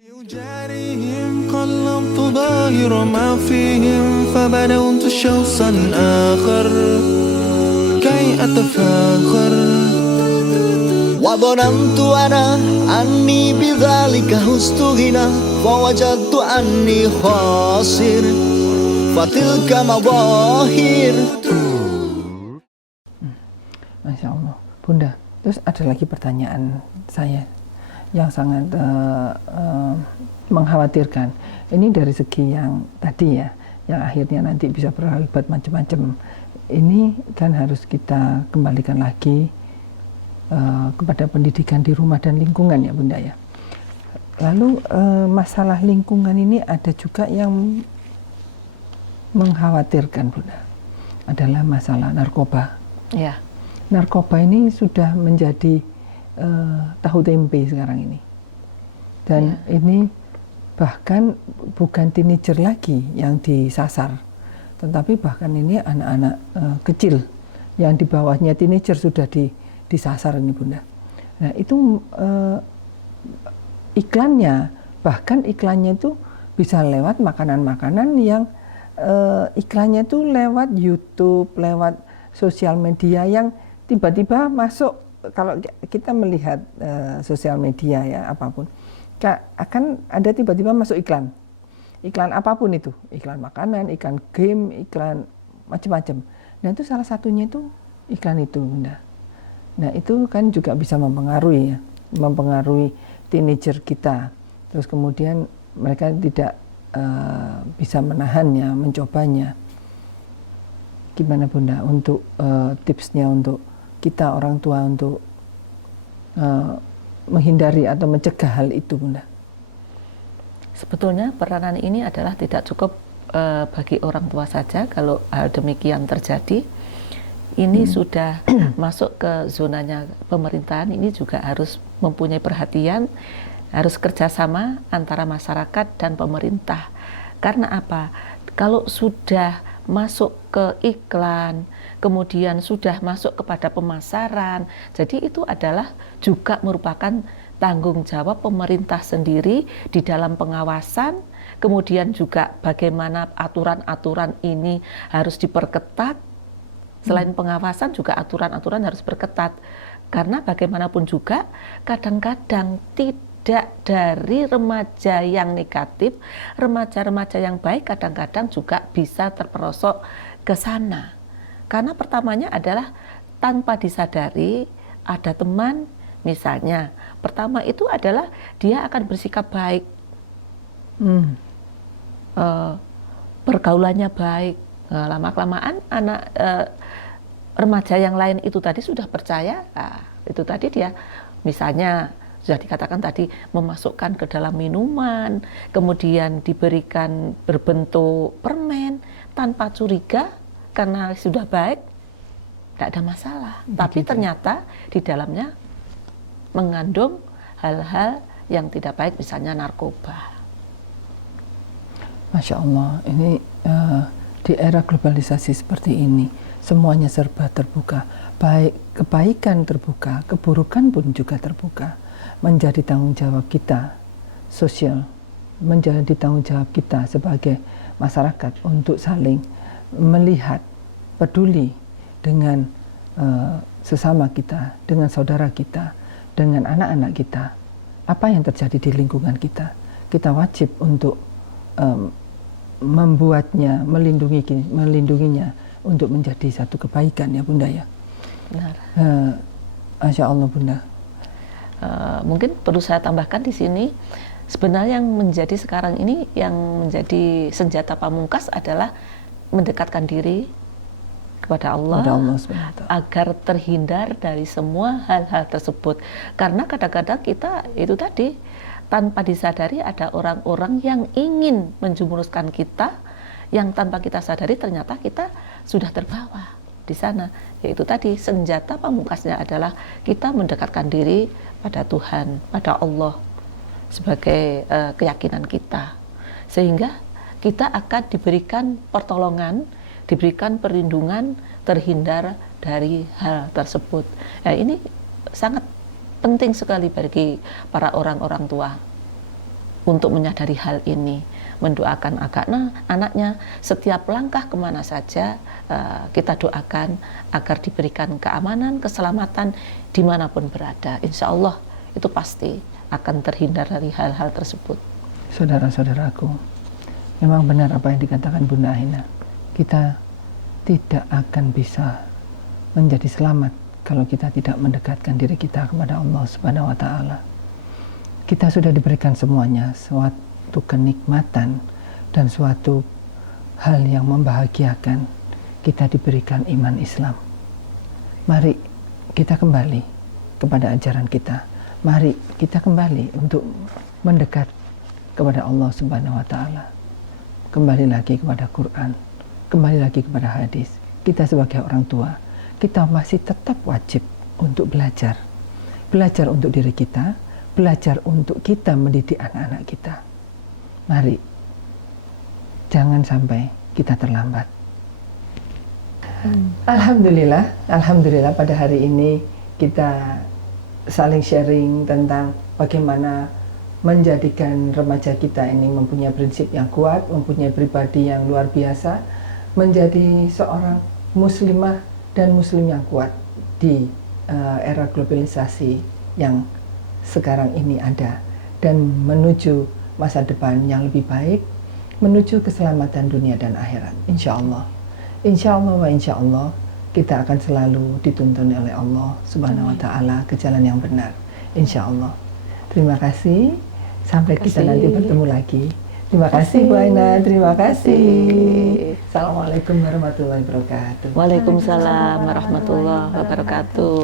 يجاريهم قلبت ظاهر ما فيهم فبدوت شخصا آخر كي أتفاخر وظننت أنا أني بذلك هزت غنى فوجدت أني خاسر فتلك مظاهر. Masya Allah, Bunda. Terus ada lagi pertanyaan saya yang sangat mengkhawatirkan. Ini dari segi yang tadi ya, yang akhirnya nanti bisa berakibat macam-macam. Ini kan harus kita kembalikan lagi kepada pendidikan di rumah dan lingkungan ya Bunda ya. Lalu masalah lingkungan ini ada juga yang mengkhawatirkan Bunda. Adalah masalah narkoba. Ya. Narkoba ini sudah menjadi tahu tempe sekarang ini. Dan ini bahkan bukan teenager lagi yang disasar, tetapi bahkan ini anak-anak kecil yang di bawahnya teenager sudah disasar ini Bunda. Nah itu iklannya, bahkan iklannya itu bisa lewat makanan-makanan yang iklannya itu lewat YouTube, lewat sosial media yang tiba-tiba masuk. Kalau kita melihat sosial media ya apapun, akan ada tiba-tiba masuk iklan apapun itu, iklan makanan, iklan game, iklan macam-macam. Nah itu salah satunya itu iklan itu Bunda. Nah itu kan juga bisa mempengaruhi teenager kita. Terus kemudian mereka tidak bisa menahannya, mencobanya. Gimana Bunda untuk tipsnya untuk kita orang tua untuk menghindari atau mencegah hal itu Bunda? Sebetulnya peranan ini adalah tidak cukup bagi orang tua saja. Kalau hal demikian terjadi, ini sudah masuk ke zonanya pemerintahan. Ini juga harus mempunyai perhatian, harus kerjasama antara masyarakat dan pemerintah. Karena apa? Kalau sudah masuk ke iklan, kemudian sudah masuk kepada pemasaran, jadi itu adalah juga merupakan tanggung jawab pemerintah sendiri di dalam pengawasan, kemudian juga bagaimana aturan-aturan ini harus diperketat. Selain pengawasan juga aturan-aturan harus berketat, karena bagaimanapun juga kadang-kadang tidak dari remaja yang negatif, remaja-remaja yang baik kadang-kadang juga bisa terperosok ke sana. Karena pertamanya adalah tanpa disadari ada teman, misalnya pertama itu adalah dia akan bersikap baik, pergaulannya baik. Lama-kelamaan anak remaja yang lain itu tadi sudah percaya, itu tadi dia misalnya sudah dikatakan tadi memasukkan ke dalam minuman, kemudian diberikan berbentuk permen tanpa curiga karena sudah baik, tidak ada masalah. Tapi ternyata di dalamnya mengandung hal-hal yang tidak baik, misalnya narkoba. Masya Allah, ini di era globalisasi seperti ini, semuanya serba terbuka. Baik kebaikan terbuka, keburukan pun juga terbuka. Menjadi tanggung jawab kita sosial, menjadi tanggung jawab kita sebagai masyarakat untuk saling melihat, peduli dengan sesama kita, dengan saudara kita, dengan anak-anak kita. Apa yang terjadi di lingkungan kita, kita wajib untuk membuatnya, melindunginya untuk menjadi satu kebaikan ya Bunda ya. Benar. Masya Allah Bunda. Mungkin perlu saya tambahkan di sini, sebenarnya yang menjadi sekarang ini, yang menjadi senjata pamungkas adalah mendekatkan diri kepada Allah, agar terhindar dari semua hal-hal tersebut. Karena kadang-kadang kita itu tadi tanpa disadari ada orang-orang yang ingin menjumuskan kita, yang tanpa kita sadari ternyata kita sudah terbawa di sana. Yaitu tadi senjata pamungkasnya adalah kita mendekatkan diri pada Tuhan, pada Allah sebagai keyakinan kita, sehingga kita akan diberikan pertolongan, diberikan perlindungan, terhindar dari hal tersebut. Nah, ini sangat penting sekali bagi para orang-orang tua. untuk menyadari hal ini, mendoakan anaknya setiap langkah kemana saja, kita doakan agar diberikan keamanan, keselamatan dimanapun berada. Insya Allah itu pasti akan terhindar dari hal-hal tersebut. Saudara-saudaraku, memang benar apa yang dikatakan Bunda Ahina. Kita tidak akan bisa menjadi selamat kalau kita tidak mendekatkan diri kita kepada Allah Subhanahu wa Ta'ala. Kita sudah diberikan semuanya, suatu kenikmatan dan suatu hal yang membahagiakan. Kita diberikan iman Islam. Mari kita kembali kepada ajaran kita. Mari kita kembali untuk mendekat kepada Allah Subhanahu wa Ta'ala. Kembali lagi kepada Quran, kembali lagi kepada hadis. Kita sebagai orang tua, kita masih tetap wajib untuk belajar. Belajar untuk diri kita, belajar untuk kita mendidik anak-anak kita. Mari, jangan sampai kita terlambat. Alhamdulillah pada hari ini kita saling sharing tentang bagaimana menjadikan remaja kita ini mempunyai prinsip yang kuat, mempunyai pribadi yang luar biasa, menjadi seorang muslimah dan muslim yang kuat di era globalisasi yang sekarang ini ada, dan menuju masa depan yang lebih baik, menuju keselamatan dunia dan akhirat. Insya Allah kita akan selalu dituntun oleh Allah Subhanahu wa Ta'ala ke jalan yang benar. Insya Allah. Terima kasih. Sampai kita nanti bertemu lagi. Terima kasih Bu Aina, terima kasih. Assalamualaikum warahmatullahi wabarakatuh. Waalaikumsalam warahmatullahi wabarakatuh.